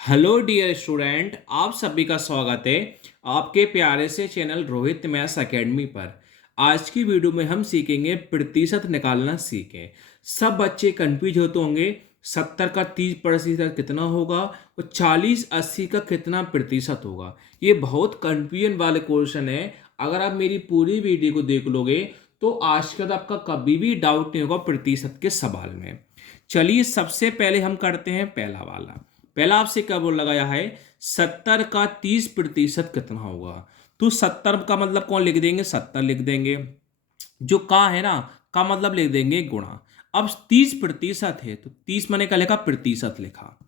Hello dear student, आप सभी का स्वागत है आपके प्यारे से चैनल रोहित मैथ्स एकेडमी पर। आज की वीडियो में हम सीखेंगे प्रतिशत निकालना सीखें। सब बच्चे कंफ्यूज होते होंगे 70 का 30% कितना होगा और 40-80 का कितना प्रतिशत होगा। ये बहुत कंफ्यूजन वाले क्वेश्चन है। अगर आप मेरी पूरी वीडियो को देख लोगे तो आज के बाद आपका कभी भी डाउट नहीं होगा प्रतिशत के सवाल में। चलिए सबसे पहले हम करते हैं पहला वाला। पहला आपसे क्या बोल लगाया है 70 का 30% कितना होगा। तो 70 का मतलब कौन लिख देंगे 70 लिख देंगे। जो का है ना का मतलब लिख देंगे गुणा। अब 30% है तो 30 मैंने क्या लिखा प्रतिशत लिखा।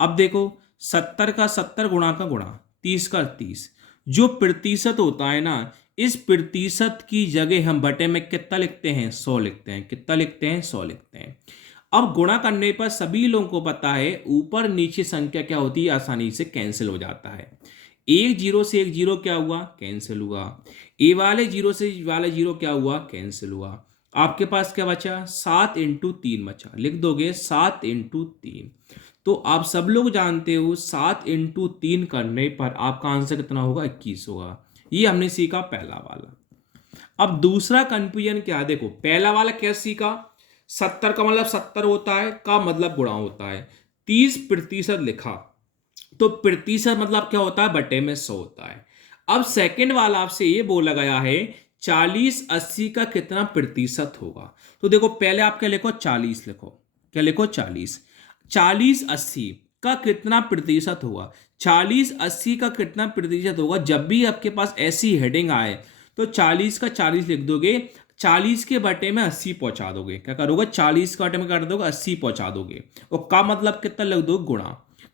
अब देखो 70 का 70 गुणा का गुणा 30 का 30। जो प्रतिशत होता है ना इस प्रतिशत की जगह हम बटे में कितना लिखते हैं 100 लिखते हैं। कितना लिखते हैं 100 लिखते हैं। अब गुणा करने पर सभी लोगों को पता है ऊपर नीचे संख्या क्या होती है आसानी से कैंसिल हो जाता है। एक जीरो से एक जीरो क्या हुआ कैंसिल हुआ। ए वाले जीरो से वाले जीरो क्या हुआ कैंसिल हुआ। आपके पास क्या बचा 7 × 3 बचा। लिख दोगे 7 × 3। तो आप सब लोग जानते हो 7 × 3 करने पर आपका आंसर कितना होगा 21 होगा। ये हमने सीखा पहला वाला। अब दूसरा कंफ्यूजन क्या है देखो पहला वाला क्या सीखा 70 का मतलब 70 होता है का मतलब गुणा होता है। 30% लिखा तो प्रतिशत मतलब क्या होता है बटे में 100 होता है। अब सेकंड वाला आपसे ये बोला गया है 40-80 का कितना प्रतिशत होगा। तो देखो पहले आप क्या लिखो 40 लिखो। क्या लिखो 40। 40-80 का कितना प्रतिशत होगा। 40-80 का कितना प्रतिशत होगा। जब भी आपके पास ऐसी हेडिंग आए तो 40 का 40 लिख दोगे। 40 के बटे में 80 पहुंचा दोगे। क्या करोगे 40 के बटे में कर दोगे 80 पहुंचा दोगे। और का मतलब कितना लिख दो गुणा।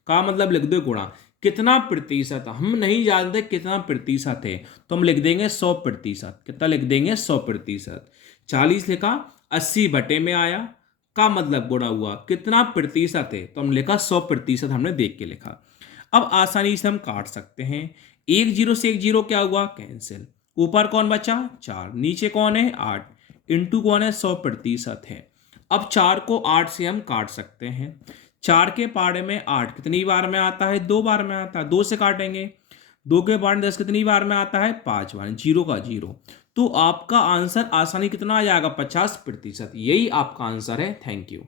का मतलब लिख दो गुणा। कितना प्रतिशत हम नहीं जानते कितना प्रतिशत है तो हम लिख देंगे 100%। कितना लिख देंगे 100%। 40 लिखा 80 बटे में आया का मतलब गुणा हुआ कितना प्रतिशत है तो हम लिखा 100%। हमने देख के लिखा। अब आसानी से हम काट सकते हैं। एक जीरो से एक जीरो क्या हुआ कैंसिल। ऊपर कौन बचा 4 नीचे कौन है 8 इंटू कौन है 100% है। अब 4 को 8 से हम काट सकते हैं। 4 के पाड़े में 8 कितनी बार में आता है 2 बार में आता है। 2 से काटेंगे 2 के पाड़े 10 कितनी बार में आता है 5 बार। जीरो का जीरो। तो आपका आंसर आसानी कितना आ जाएगा 50%। यही आपका आंसर है। Thank you.